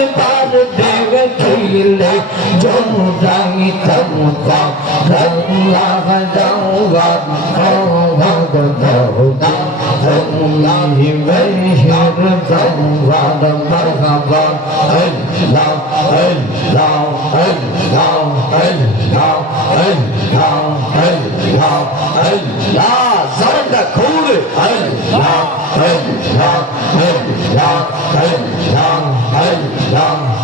একবার দেখিলে জোড়াইতাম আল্লাহ দাওয়াত مرحبا الله الله الله الله الله الله الله زرد كل الله الله الله الله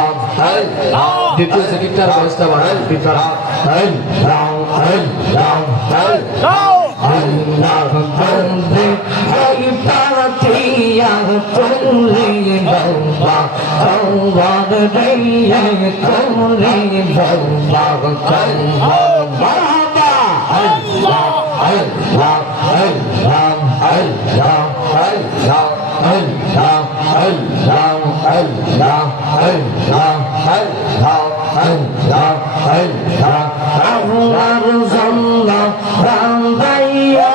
الله দ্বিতীয় সেকেন্ডটার ব্যবস্থা বাড়ান পিতারা Allah bende ay partiya tumli baba Allah deye tumli baba baba Allah Allah Allah Allah Allah Allah Allah Allah Allah Allah Allah Allah Zalla Randaya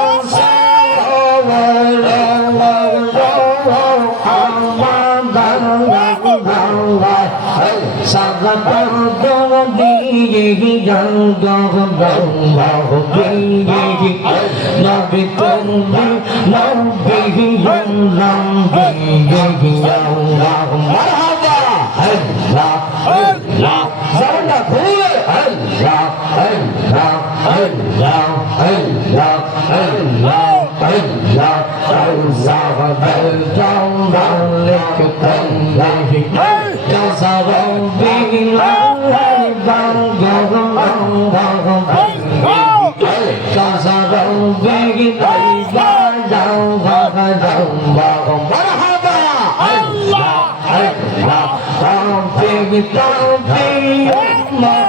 Sabar diye Allah diye Nabi tumbi Nabi yallam diye Allah Marhaba Allah Allah Zalla Kule Allah Allah Allah Allah Allah Allah Allah Beldan Malik Tannehi Kazavon Billahi Bangavon Kazavon Billahi Bangavon Marhaba Allah Allah Tawfiq Tawfiq Allah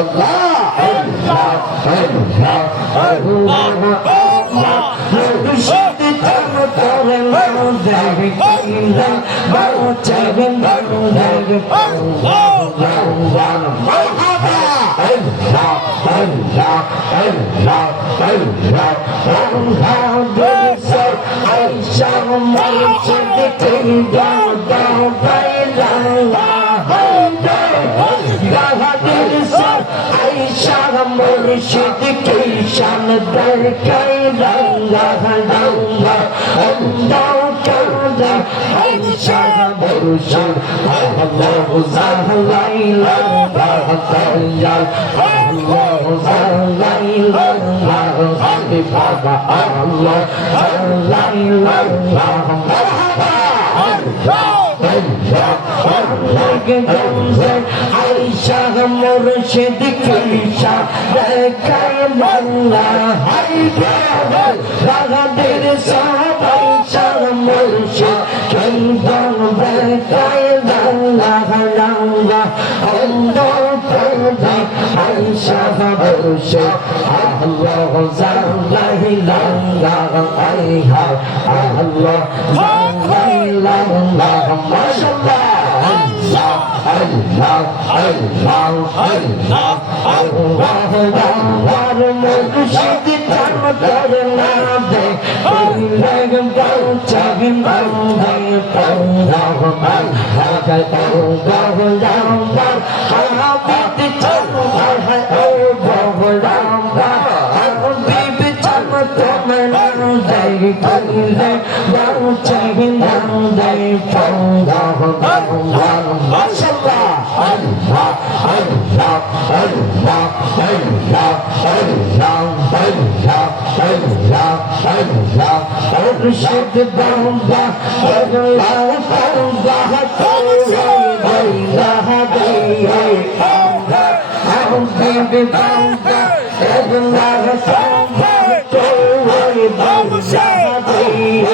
Allah মুর্শিদ কি শান দরকার রঙ্গা রঙ্গা অন্ধ কাঁদে আইসা মুর্শিদ আল্লাহু জালাইলা বাহাতায়া আল্লাহু জালাইলা বাবা আল্লাহ জালাইলা আইসা মুর্শিদ কিসা দেখায় বাংলা হাইবে রাগাদের সব আইসা মুর্শিদ কিন্দন দেখায় বাংলা রাঙ্গা অন্ধ কাঁদে আইসা মুর্শিদ আল্লাহ জালাইলা আইহা আল্লাহ জালাইলা মাশাআল্লাহ Allah, Allah, Allah, Allah, Allah, মুর্শিদ কাম করে না দে লাগম গাও চাগম দে পঙ্গাও মান হাজার পঙ্গাও লাম্বা হাবিব চাও হায় ও বহলাম্বা হাবিব চাও তোমার দে কইলে গাও চাগম দে পঙ্গাও মান মাশাআল্লাহ Allah, Allah, Allah, Allah, Allah, Allah, Allah, Allah, মুর্শিদ বাবা আল্লাহ বাবা আল্লাহ হাবিবে বাবা হাবিবে বাবা আল্লাহ বাবা তোরে বাবা হাবিবে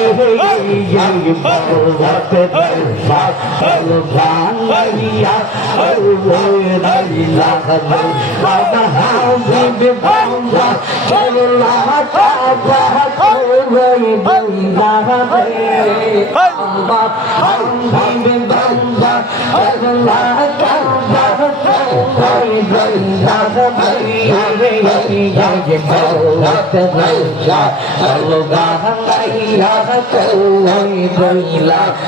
বাবা বাবা আল্লাহ আল্লাহ বাবা হাবিবে বাবা আল্লাহ বাবা তোরে বাবা বাবা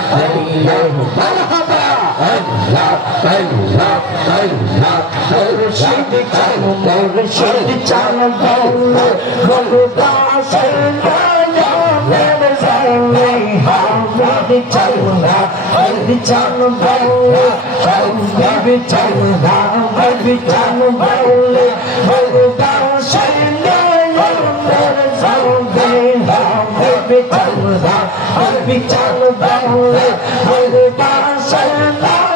হাবিবে বাবা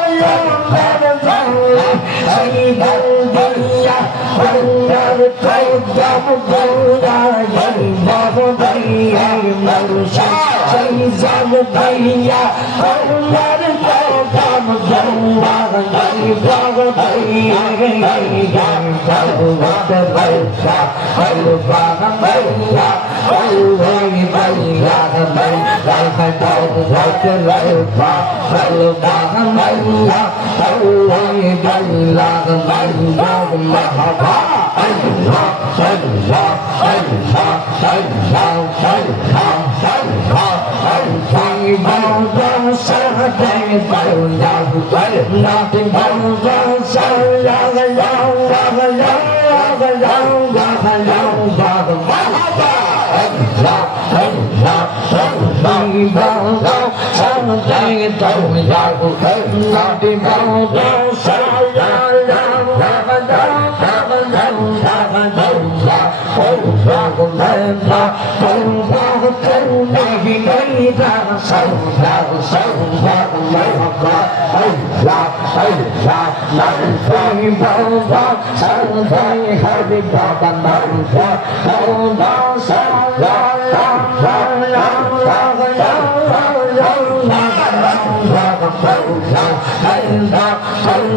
আল্লাহ বাবা তোরে বাবা Allah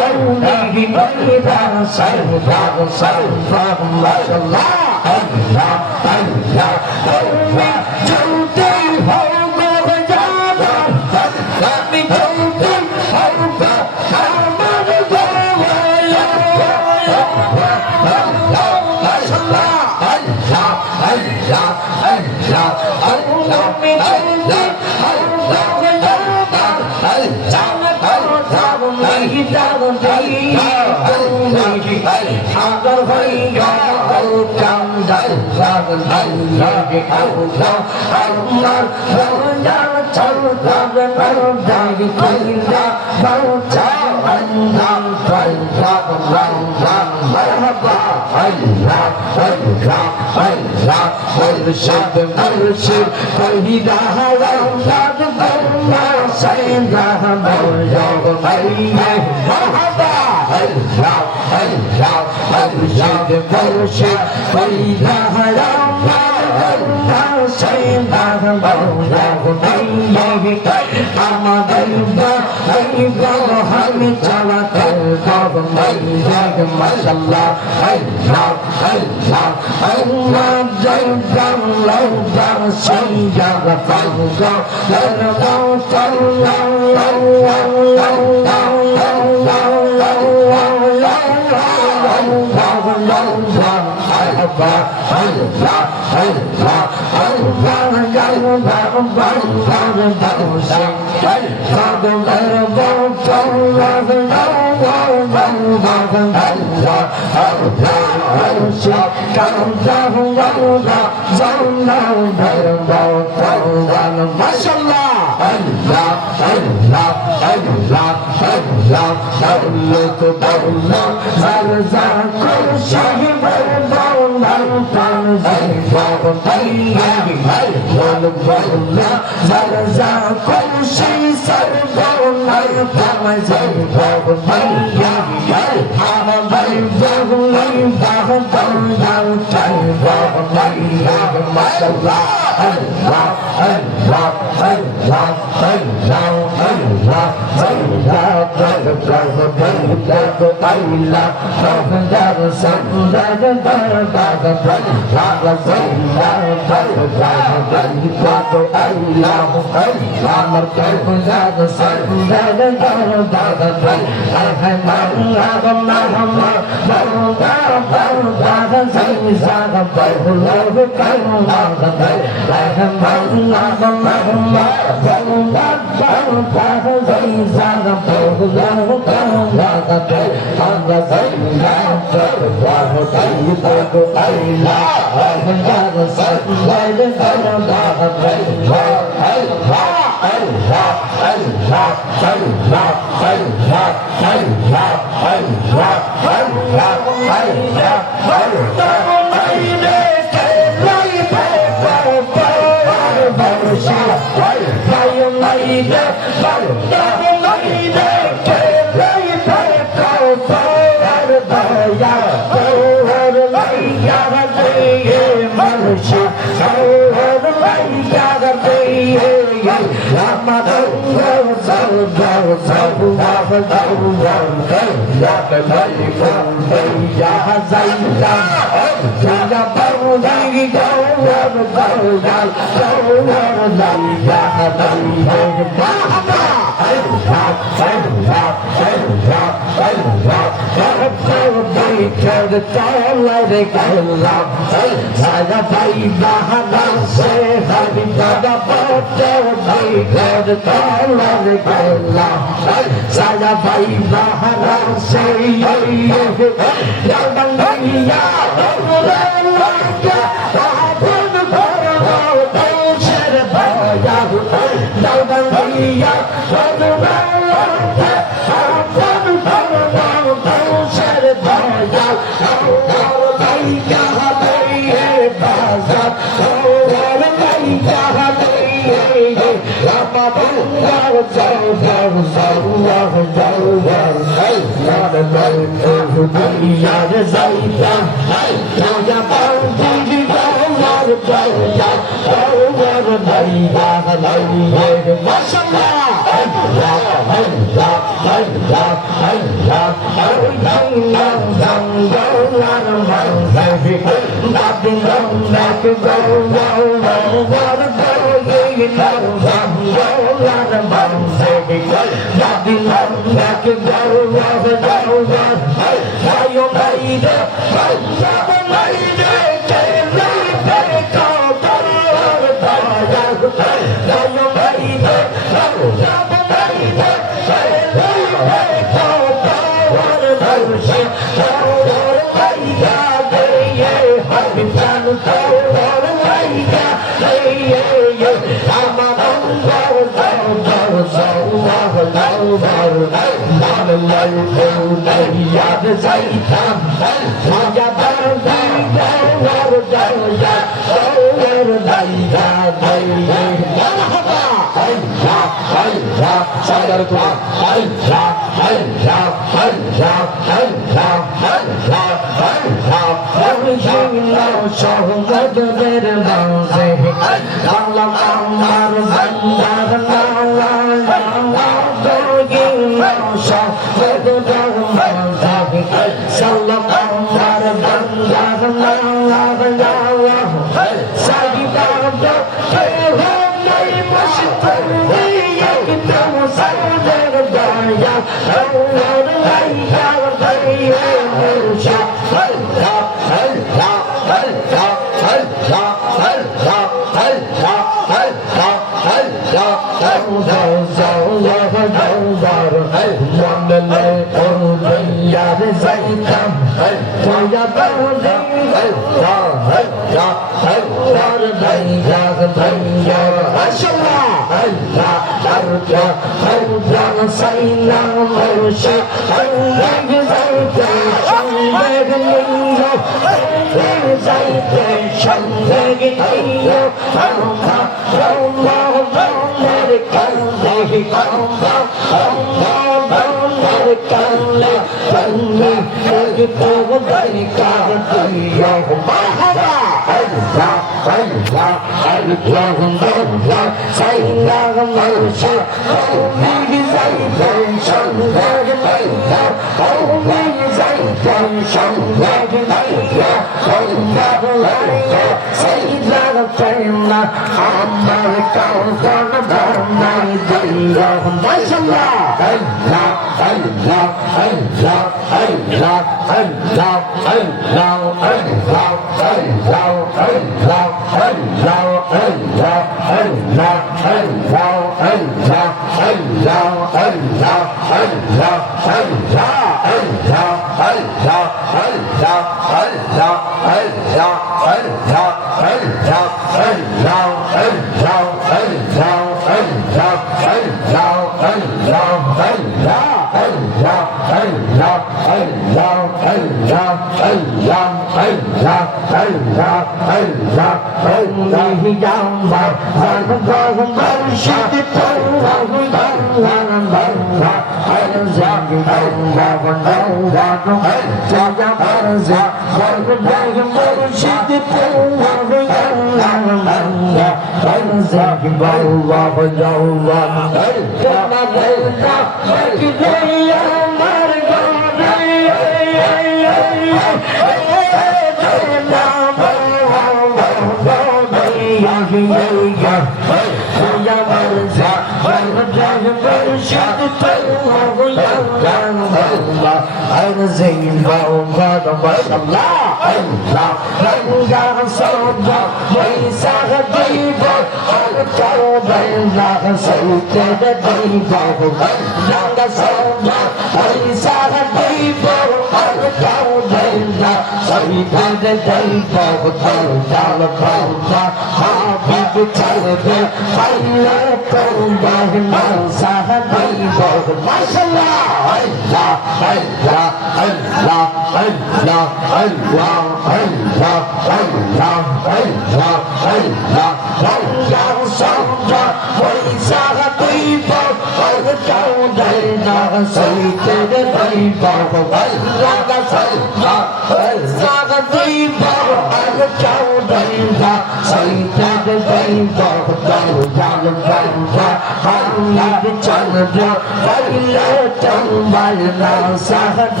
Hallelujah. চন্দ্র পাইলে তোমার না সাহায্য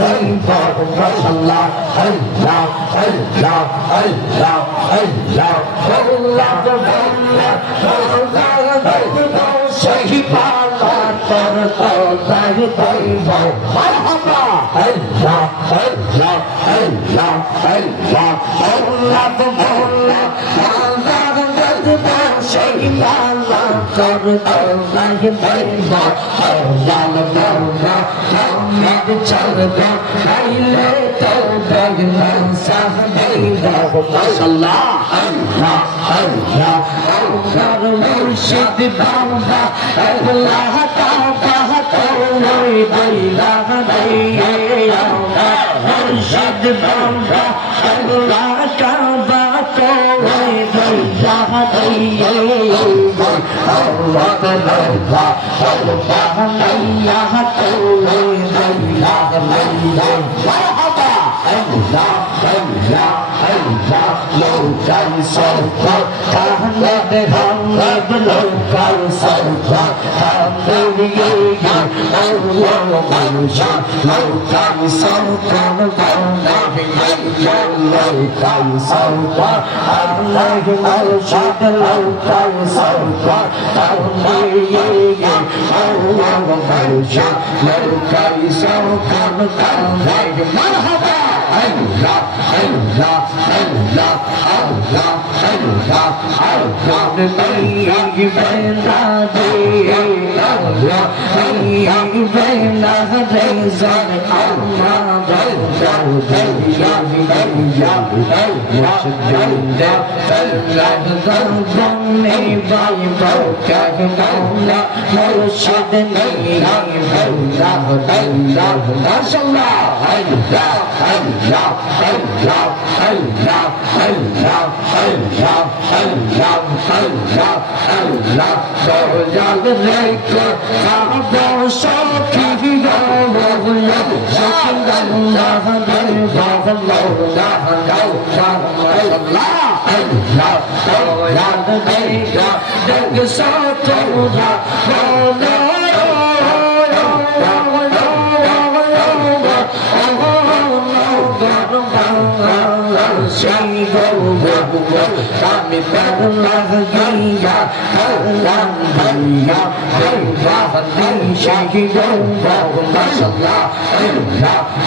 মাশাআল্লাহ আল্লাহ আল্লাহ আল্লাহ আল্লাহ আল্লাহ সেই পালা তোর তোর দইব মারহাবা আল্লাহ আল্লাহ আল্লাহ আল্লাহ আল্লাহ মোল্লা সেই পালা তোর তোর দইব আল্লাহ মোল্লা মোহাম্মদ চলবে আইলে তোর বেগনা সাহাবীর মাশাআল্লাহ আল্লাহ আল্লাহ আল্লাহ মুর্শিদ বাবা আল্লাহ তাআলা তোই বইলা দিয়া মুর্শিদ বাবা আল্লাহ তাআলা তোই বইলা দিয়া আল্লাহ তাআলা আল্লাহ আল্লাহ তোই বইলা দিয়া মারহাবা আল্লাহ আল্লাহ আল্লাহ লোকাল সরকার কাহলে হামদ লোকাল সরকার হামদিয়ে আল্লাহ মানশা লোকাল সরকার লোকাল সরকার আল্লাহ মানশা লোকাল সরকার হামদিয়ে আল্লাহ মানশা লোকাল সরকার মারহাবা Allah, Allah, Allah, Allah, Allah,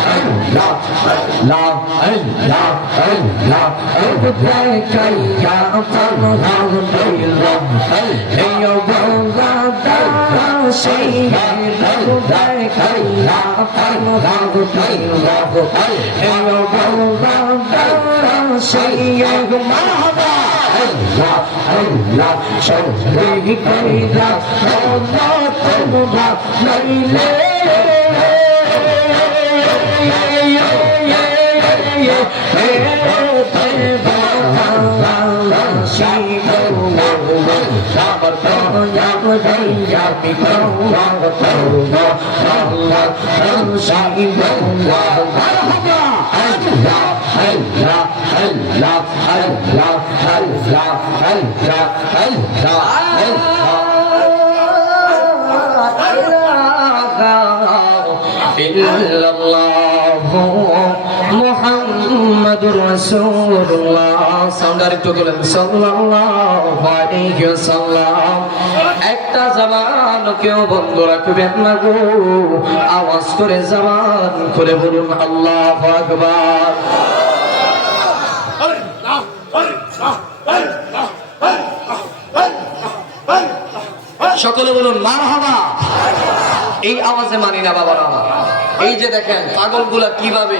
Allah, মুহাম্মাদুর রাসূলুল্লাহ সাউন্ডারিটো বলেন সাল্লাল্লাহু আলাইহি ওয়াসাল্লাম। একটা জবান কেউ বন্ধ রাখবেন না গো, আওয়াজ করে জবান খুলে বলুন আল্লাহু আকবার। সকলে বলুন মারহাবা। এই আওয়াজে মানি না বাবা আমার। এই যে দেখেন পাগলগুলা কিভাবে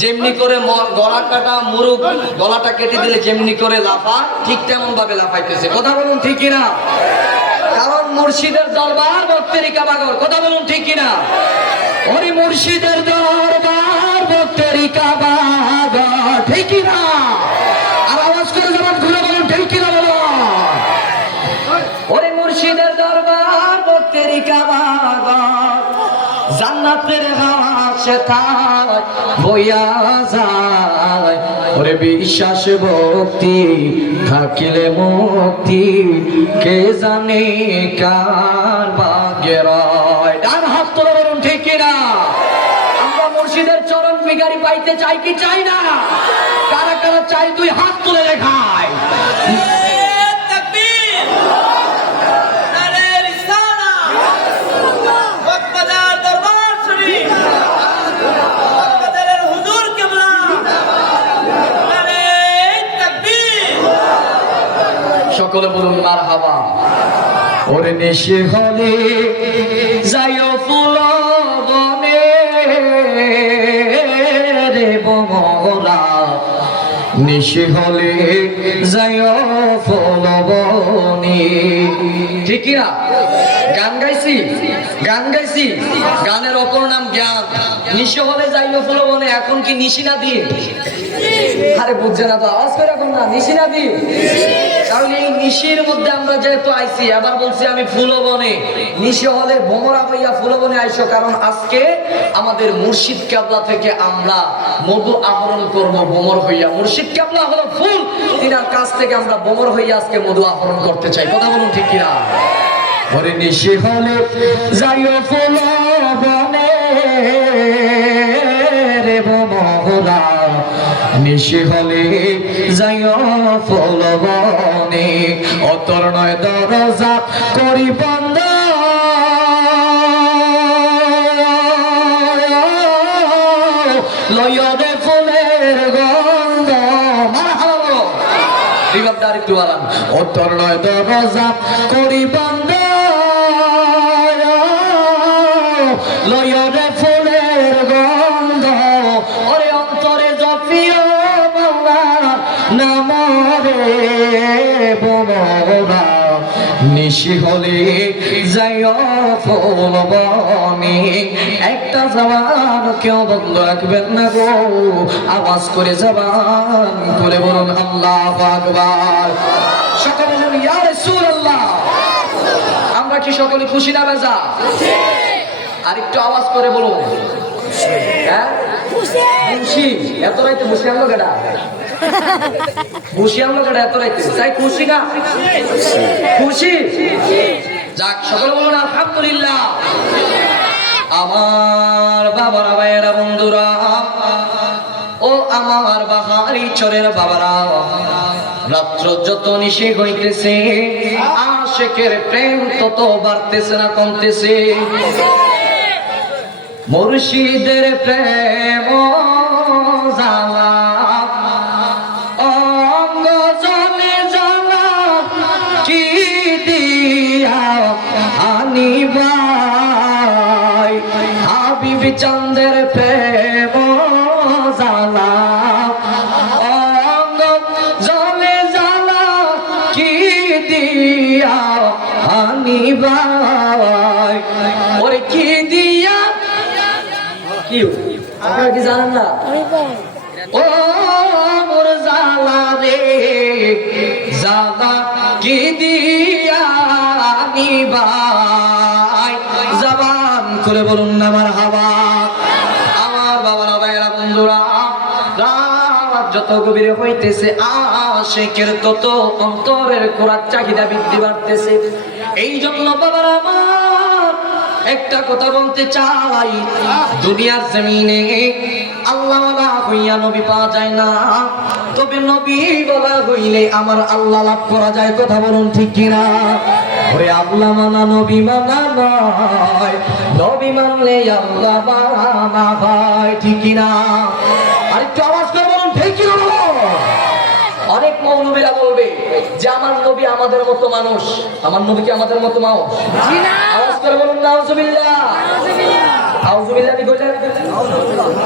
যেমনি করে গলা কাটা মুরুগ গলাটা কেটে দিলে যেমনি করে লাফা, ঠিক তেমন ভাবে লাফাইতেছে। কথা বলুন ঠিক কিনা? কারণ মুর্শিদের দরবার ভক্তেরই কাবাগর। কথা বলুন ঠিক কিনা? ওরে মুর্শিদের দরবার ভক্তেরই কাবাগর, ঠিক কিনা? আর আওয়াজ করে জবান খুলে বলুন ঠিক কিনা বলুন। ওরে মুর্শিদের দরবার ভক্তেরই কাবাগর, জান্নাতের হাওয়া সেথায় বইয়া যায়, ওরে বিশ্বাস ভক্তি থাকিলে মুক্তি কে জানে কার ভাগ্যে রয়। ডান হাত তোলা বলুন ঠিক কিনা? আমরা মুর্শিদের চরণ বিগারি পাইতে চাই কি চাই না? কারা কারা চাই দুই হাত তুলে দেখায়। সকলে বলুন মারহাবা। ওরে নিশি হলে যাইও ফুল বনে রে বমরা, নিশি হলে যাইও ফুল বনে। ঠিক না? গান গাইছি, গান গাইছি। গানের অপর নাম জ্ঞান। নিশি হলে যাইও ফুল বনে, এখন কি নিশি না দিয়ে? আরে বুঝছে না তো, আওয়াজ করে এখন না, নিশি না দিয়ে। তাহলে এই নিশির মধ্যে আমরা যেহেতু আইছি, আবার বলছি আমি ফুলবনে, নিশি হলে ভোমরা হইয়া ফুলবনে আইসো, কারণ আজকে আমাদের মুর্শিদ কেবলা থেকে আমরা মধু আহরণ করব ভোমর হইয়া। মুর্শিদ কেবলা হলো ফুল, তিনার কাছ থেকে আমরা ভোমর হইয়া আজকে মধু আহরণ করতে চাই। কথা বলুন ঠিক কিনা? ওরে নিশি হলে যাইও ফুলবনে রে ভোমরা, নিশি হলে যাইও ফুলবনে, অতর নয় দরজা করি বন্ধ, লয়রে ফুলের গন্ধ। মারহাবা, রিভাবটা আরেকটু বাড়ান। অতর নয় দরজা করি বন্ধ, লয়রে ফুলের গন্ধ, ওরে অন্তরে জপিও নামরে বোমরা, নিশি হলে যাইও ফুলবনে। একটা জবান কেউ বন্ধ রাখবেন না গো, আওয়াজ করে জবান করে বলুন আল্লাহু আকবার। সকলে বলুন ইয়া রাসূলুল্লাহ। আমরা কি সকলে খুশি না বেজা? আরেকটু আওয়াজ করে বলুন। হ্যাঁ খুশি। এত রাইতে বসে আনলো কেডা? খুশি আনলো কেডা এত রাইতে? তাই খুশি না? খুশি। যাক, সকলে বলুন আলহামদুলিল্লাহ। আমার বাবারা, ভাইয়েরা, বন্ধুরা, ও আমার বাহারি চরের বাবারা, রাত্র যত নিশি হইতেছে, আশিকের প্রেম তত বাড়তেছে না কমতেছে? মুর্শিদের প্রেম জ্বালা অঙ্গ জলে জ্বালা কি দিয়া আনিবাই, হাবিব চাঁদের প্রেম জ্বালা অঙ্গ জলে জ্বালা কি দিয়া আনিবাই। ওরে কি দিয়া, কি আপনারা কি জানেন না? ও মোর জ্বালা রে জ্বালা কি দিয়া নিবাই, জবান করে বলুন না মারহাবা। আমার বাবারা, ভাইয়েরা, বন্ধুরা, রাত যত গভীরে হইতেছে, আশিকের তত অন্তরের খোরাক চাহিদা বৃদ্ধি বাড়তেছে। এই জন্য বাবারা আমার একটা কথা বলতে চাই, দুনিয়ার জমিনে আল্লাহ ওয়ালা হইয়া নবী পাওয়া যায় না, তবে নবী বলা হইলে আমার আল্লাহ লাভ করা যায়। কথা বলুন ঠিক কিনা? ওরে আল্লাহ মানা নবী মানা নয়, নবী মানলে আল্লাহ মানা হয়। ঠিক কিনা? আরেকটু আওয়াজ করে বলুন ঠিক কিনা? অনেক মৌলবীরা বলবে যে আমার নবী আমাদের মতো মানুষ। আমার নবী কি আমাদের মতো মানুষ? আওয়াজ করে বলুন নাউজুবিল্লাহ। নাউজুবিল্লাহ কি কইলেন?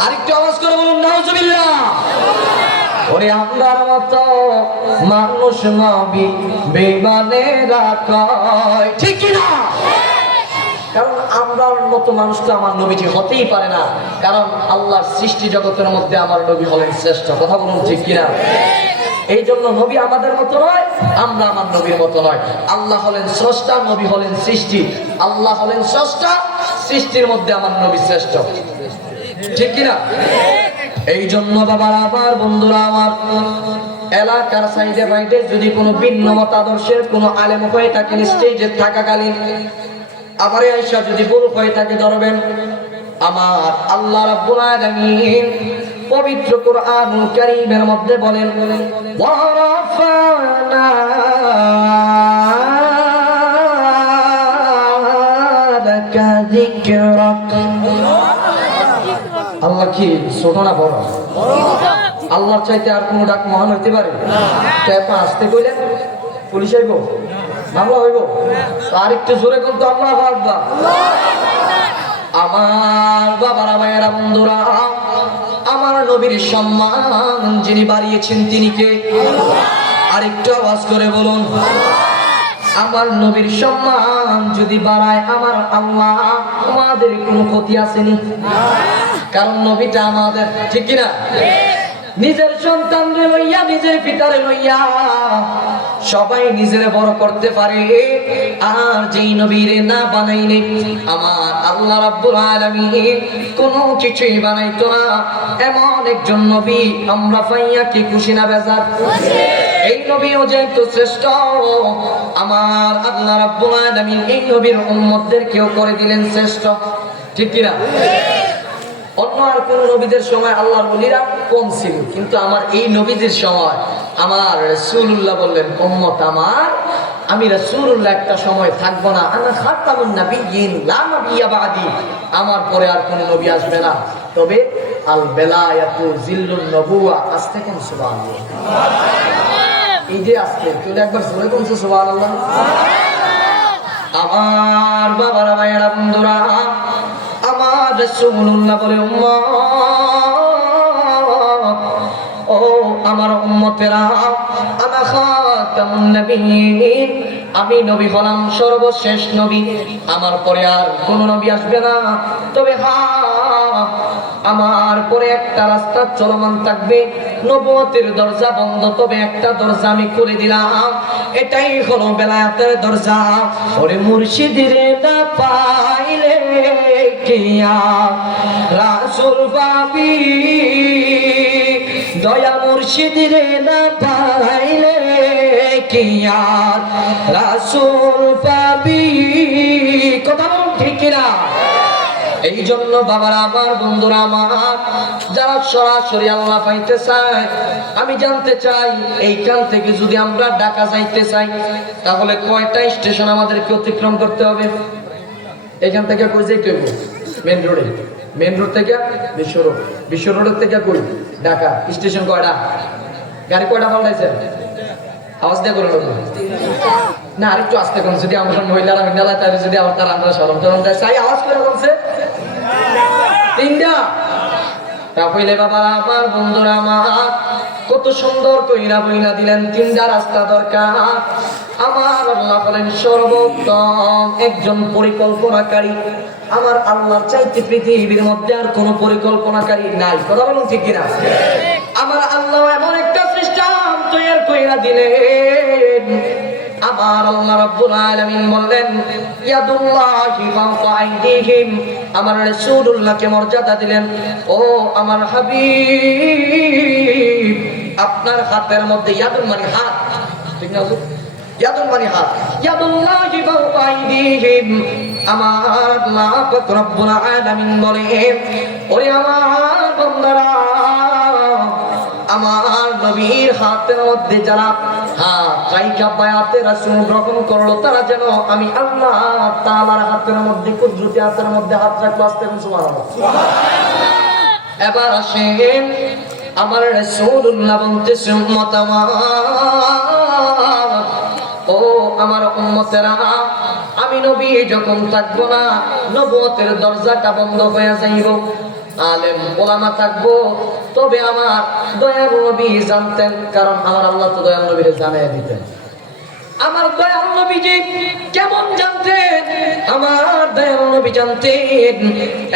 আরেকটু আওয়াজ করে বলুন নাউজুবিল্লাহ। ওরে আমরার মতো মানুষ নবী বেঈমানেরা কয়। ঠিক কি না? কারণ আমরার মতো মানুষ তো আমার নবীজি হতেই পারে না, কারণ আল্লাহর সৃষ্টি জগতের মধ্যে আমার নবী হলেন শ্রেষ্ঠ। কথা বলুন ঠিক কিনা? এই জন্য নবী আমাদের মতো নয়, আমরা আমার নবীর মতো নয়। আল্লাহ হলেন স্রষ্টা, নবী হলেন সৃষ্টি। আল্লাহ হলেন স্রষ্টা, সৃষ্টির মধ্যে আমার নবী শ্রেষ্ঠ। ঠিক কিনা? এই জন্য বাবার আমার বন্ধুরা আমার, এলাকার সাইডে বাইডে যদি কোনো ভিন্ন মতাদর্শের কোনো আলেম হয়ে থাকেন স্টেজে থাকাকালীন, আবার আয়েশা যদি ভুল হয়ে থাকে ধরবেন। আমার আল্লাহ রাব্বুল আলামিন পবিত্র কোরআনুল কারীমের মধ্যে বলেন, ওয়া রাফা'না লাকা যিকরাক। আল্লাহ কি ছোট না বড়? আল্লাহর চাইতে আর কোনো ডাক মহান হইতে পারে? আপনি আসতে কইলেন পুলিশ আইব, মামলা হইব, আর একটু জোরে কিন্তু আল্লাহু আকবার। আমার বাবারা মায়েরা বন্ধুরা, আমার নবীর সম্মান যিনি বাড়িয়েছেন তিনি কে? আরেকটু আওয়াজ করে বলুন। আমার নবীর সম্মান যদি বাড়ায় আমার আল্লাহ, আমাদের কোনো ক্ষতি আসেনি, কারণ নবীটা আমাদের, ঠিক কিনা? নিজের সন্তানরে লইয়া, নিজের পিতারে লইয়া সবাই নিজের বড় করতে পারে, আর যেই নবীরে না বানাইলে আমার আল্লাহ রাব্বুল আলামিন কোনো কিছুই বানাইতো না, এমন একজন নবী আমরা পাইয়া কি খুশি না বেজার? এই নবীও যেহেতু শ্রেষ্ঠ, আমার আল্লাহ রাব্বুল আলামিন এই নবীর উম্মতদেরকেও করে দিলেন শ্রেষ্ঠ, ঠিক কিনা? অন্য আর কোন নবীদের সময় আল্লাহর ওলিরা কম ছিল, কিন্তু আমার এই নবীদের সময় আমার রাসূলুল্লাহ বললেন, উম্মত আমার, আমি রাসূলুল্লাহ একটা সময় থাকবো না, আনা খাতামুন নাবিয়্যিন লা নাবিয়্যা বাদি, আমার পরে আর কোন নবী আসবে না, তবে আল বেলায়াতু জিল্লুন নবুওয়া। আস্তে কোন সুবহানাল্লাহ, এই যে আস্তে তুই একবার জোরে কোন সুবহানাল্লাহ। আমার বাবারা ভাইয়েরা বন্ধুরা, আমার রাসূলুল্লাহ বলে, উম্মত, ও আমার উম্মতেরা, আনা খাতামুন নাবিয়্যিন, আমি নবী হলাম সর্বশেষ নবী, আমার পরে আর কোন নবী আসবে না, তবে হ্যাঁ, আমার পরে একটা রাস্তা চলমান থাকবে, নবুয়তের দরজা বন্ধ, তবে একটা দরজা আমি খুলে দিলাম, এটাই হলো বেলায়েতের দরজা। ওরে মুর্শিদিরে না পাইলে কিয়া রাসূল পাবি, দয়া মুর্শিদিরে না পাইলে কিয়া রাসূল পাবি। কথা বল, ঠিক কিনা? এই জন্য বাবারা আমার, বন্ধুরা আমার, যারা সরাসরি আল্লাহ পাইতে চায়, আমি জানতে চাই এইখান থেকে যদি আমরা ঢাকা যাইতে চাই, তাহলে কয়টা স্টেশন আমাদেরকে অতিক্রম করতে হবে? এখান থেকে কই যাইতে হবে? মেন রোডে। মেন রোড থেকে বিশ্ব রোড, বিশ্ব রোডের থেকে কই ঢাকা স্টেশন কয়টা? গাড়ি কয়টা পাল্টাইছে? আওয়াজ দিয়ে করে না, আরেকটু আসতে কোন, যদি আমরা মহিলারা মেলায় তাই যদি আবার তারা আমরা সরম টরম দেয়, সাই আওয়াজ করে বলছে তিনটা। তাহলে বাবারা আমার, বন্ধুরা আমার, কত সুন্দর কইরা বইনা দিলেন, তিনটা রাস্তা দরকার। আমার আল্লাহ বলেন সর্বোত্তম একজন পরিকল্পনাকারী, আমার আল্লাহর চাইতে পৃথিবীর মধ্যে আর কোন পরিকল্পনাকারী নাই। কথা বলুন, ঠিক কিনা? আমার আল্লাহ এমন একটা সিস্টেম তৈরি কইরা দিলেন, আমার আল্লাহ রাব্বুল আলামিন বললেন, ইয়াদুল্লাহি ফাওকা আইদিহিম, আমার রাসূলুল্লাহকে মর্যাদা দিলেন, ও আমার হাবিব, আপনার হাতের মধ্যে, ইয়াদুল মানে হাত, ঠিক না? ইয়াদুল মানে হাত, ইয়াদুল্লাহি ফাওকা আইদিহিম, আমার আল্লাহ পাক রব্বুল আলামিন বলেন, ওরে আমার বান্দারা, আমার নবীর হাতের মধ্যে যারা রাইখা বায়াতে রাসূল গ্রহণ করলো, তারা যেন আমি আল্লাহ তাআলার হাতের মধ্যে, কুদরতি হাতের মধ্যে হাত রাখবো। আস্তে সুবহানাল্লাহ। এবার আসেন, আমার রাসূলুল্লাহ বলতেছে, উম্মত আমার, ও আমার উম্মতেরা, আমি নবী যখন থাকবো না, নবুয়তের দরজাটা বন্ধ হয়ে যাইব, আলেম ওলামা থাকবো, তবে আমার দয়াল নবী জানতেন, কারণ আমার আল্লাহ তো দয়াল নবীরে জানাই দিতেন। আমার দয়াল নবী যে কেমন জানতেন, আমার দয়াল নবী জানতেন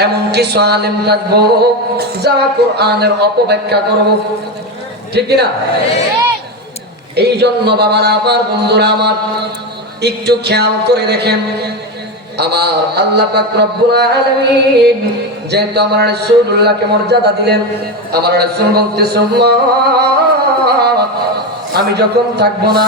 এমন কিছু আলেম থাকবো যারা কোরআনের অপব্যাখ্যা করবো, ঠিক না? এই জন্য বাবারা আমার, বন্ধুরা আমার, একটু খেয়াল করে দেখেন, আমার আল্লাহ পাক রব্বুল আলামিন যেহেতু আমার রাসূলুল্লাহকে মর্যাদা দিলেন, আমার রাসূল বলতেছে আমি যখন থাকবো না